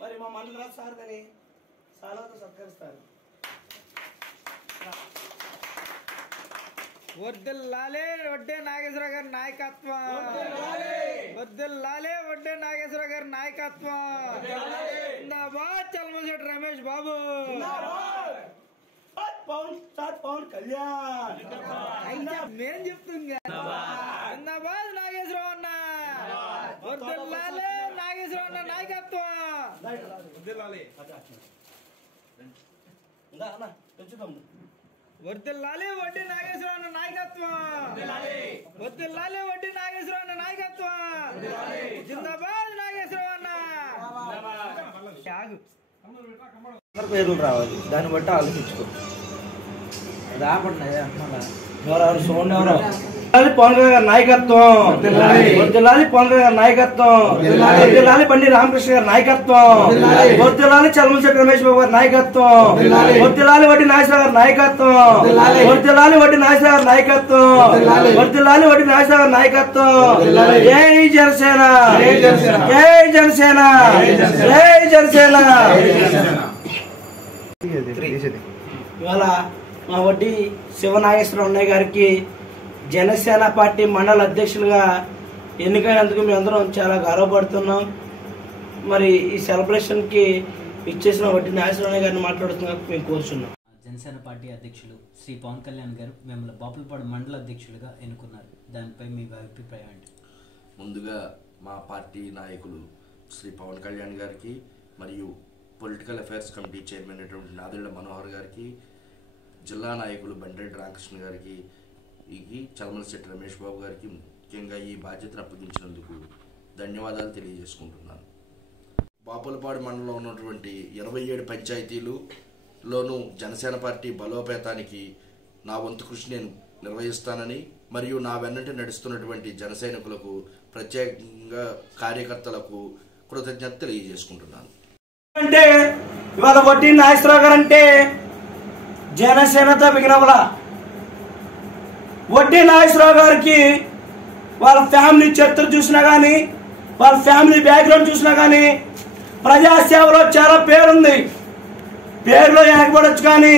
మరి మా మండల సార్ కానీ సాలతో సత్కరిస్తారు. వర్ధిల్లాలే వడ్డే నాగేశ్వర గారి నాయకత్వం, వర్ధిల్లాలే వడ్డే నాగేశ్వర గారి నాయకత్వం. జిందాబాద్ చల్మశెట్టి రమేష్ బాబు, పవన్ కళ్యాణ్. మేం చెప్తుంది జిందాబాద్ నాగేశ్వరరావు అన్న, వర్ధిల్లాలే నాగేశ్వరరావు అన్న నాయకత్వం. వర్ధిల్లాలే వడ్డీ నాగేశ్వరరావు అన్న నాయకత్వం, వర్ధిల్లాలే వడ్డీ నాగేశ్వరరావు అన్న నాయకత్వం. జిందాబాద్ నాగేశ్వరరావు అన్న. పేర్లు రావాలి, దాన్ని బట్టి ఆలోచించుకో. రాబడినాయి పవన్ కళ్యాణ్ గారి నాయకత్వం, వర్ధిల్లాలి పవన్ కళ్యాణ్ గారి నాయకత్వం, వర్ధిల్లాలి బండి రామకృష్ణ గారి నాయకత్వం, వర్ధిల్లాలి చల్మశెట్టి రమేష్ బాబు గారి నాయకత్వం, వర్ధిల్లాలి వడ్డీ నాగేశ్వర గారి నాయకత్వం, వర్ధిల్లాలి వడ్డీ నాగేశ్వర గారి నాయకత్వం, వర్ధిల్లాలి వడ్డీ నాగేశ్వర గారి నాయకత్వం. జై జనసేన, జై జనసేన, జై జనసేన. ఇవాళ మా వడ్డీ శివనాగేశ్వరరావు అన్నయ్య గారికి జనసేన పార్టీ మండల అధ్యక్షులుగా ఎన్నికైనందుకు మేమందరం చాలా గర్వపడుతున్నాం. మరి ఈ సెలబ్రేషన్కి ఇచ్చేసిన వడ్డీ నాగేశ్వరరావు అన్నయ్య గారిని మాట్లాడుతున్నా మేము కోరుచున్నాం. జనసేన పార్టీ అధ్యక్షులు శ్రీ పవన్ కళ్యాణ్ గారు మిమ్మల్ని బాపులపాడు మండల అధ్యక్షులుగా ఎన్నుకున్నారు. దానిపై మీ అభిప్రాయం ఏంటి? ముందుగా మా పార్టీ నాయకులు శ్రీ పవన్ కళ్యాణ్ గారికి మరియు పొలిటికల్ అఫైర్స్ కమిటీ చైర్మన్ అయినటువంటి నాదెళ్ల మనోహర్ గారికి, జిల్లా నాయకులు బండ్రెడ్డి రామకృష్ణ గారికి, చల్మశెట్టి రమేష్ బాబు గారికి ముఖ్యంగా ఈ బాధ్యతను అప్పగించినందుకు ధన్యవాదాలు తెలియజేసుకుంటున్నాను. బాపులపాడు మండలంలో ఉన్నటువంటి 27 పంచాయతీలులోనూ జనసేన పార్టీ బలోపేతానికి నా వంతు కృషి నేను నిర్వహిస్తానని, మరియు నా వెన్నంటి నడుస్తున్నటువంటి జన సైనికులకు, ప్రత్యేకంగా కార్యకర్తలకు కృతజ్ఞత తెలియజేసుకుంటున్నాను. అంటే ఇవాళ వడ్డీ నాగేశ్వరరావు గారు అంటే జనసేనతో మిగిలిన వడ్డీ నాగేశ్వరరావు గారికి వాళ్ళ ఫ్యామిలీ చరిత్ర చూసినా కానీ, వాళ్ళ ఫ్యామిలీ బ్యాక్గ్రౌండ్ చూసినా కానీ ప్రజాసేవలో చాలా పేరుంది. పేరులో ఏకపడచ్చు, కానీ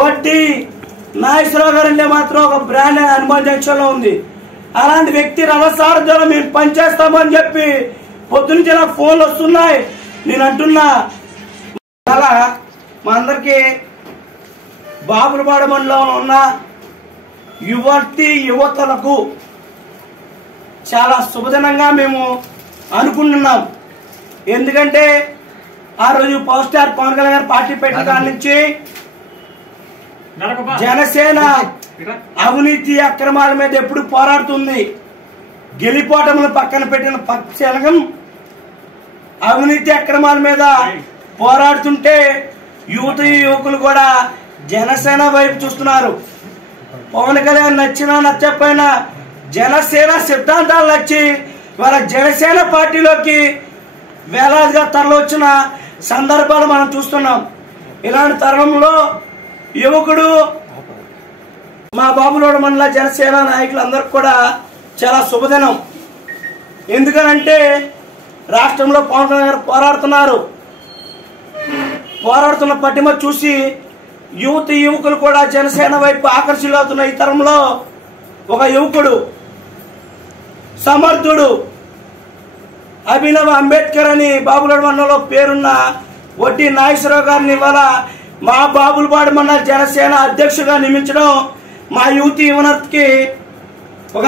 వడ్డీ నాగేశ్వరరావు గారు అంటే మాత్రం ఒక బ్రాండ్ అనుభవం ఉంది. అలాంటి వ్యక్తి రథసారథ్యంలో మేము పనిచేస్తామని చెప్పి పొద్దునుంచి నాకు ఫోన్లు వస్తున్నాయి. నేను అంటున్నా, అలా మా అందరికీ బాపులపాడు మండలంలో ఉన్న యువతలకు చాలా శుభదినంగా మేము అనుకుంటున్నాం. ఎందుకంటే ఆ రోజు పవర్ స్టార్ పవన్ కళ్యాణ్ గారు పార్టీ పెట్టిన కాడి నుంచి జనసేన అవినీతి అక్రమాల మీద ఎప్పుడు పోరాడుతుంది. గెలిపోవటములు పక్కన పెట్టిన పక్షం అవినీతి అక్రమాల మీద పోరాడుతుంటే యువకులు కూడా జనసేన వైపు చూస్తున్నారు. పవన్ కళ్యాణ్ నచ్చినా నచ్చకపోయినా జనసేన సిద్ధాంతాలు నచ్చి వాళ్ళ జనసేన పార్టీలోకి వేలాదిగా తరలివచ్చిన సందర్భాలు మనం చూస్తున్నాం. ఇలాంటి తరుణంలో యువకుడు మా బాపులపాడు మండల జనసేన నాయకులందరికీ కూడా చాలా శుభదినం. ఎందుకనంటే రాష్ట్రంలో పవన్ కళ్యాణ్ గారు పోరాడుతున్న పట్టిమ చూసి యువకులు కూడా జనసేన వైపు ఆకర్షితులవుతున్న ఈ తరంలో ఒక యువకుడు, సమర్థుడు, అభినవ్ అంబేద్కర్ అని బాపులపాడు మండలంలో పేరున్న వడ్డీ నాగేశ్వరరావు గారిని ఇవాళ మా బాపులపాడు మండల జనసేన అధ్యక్షుడిగా నియమించడం మా యువతకి ఒక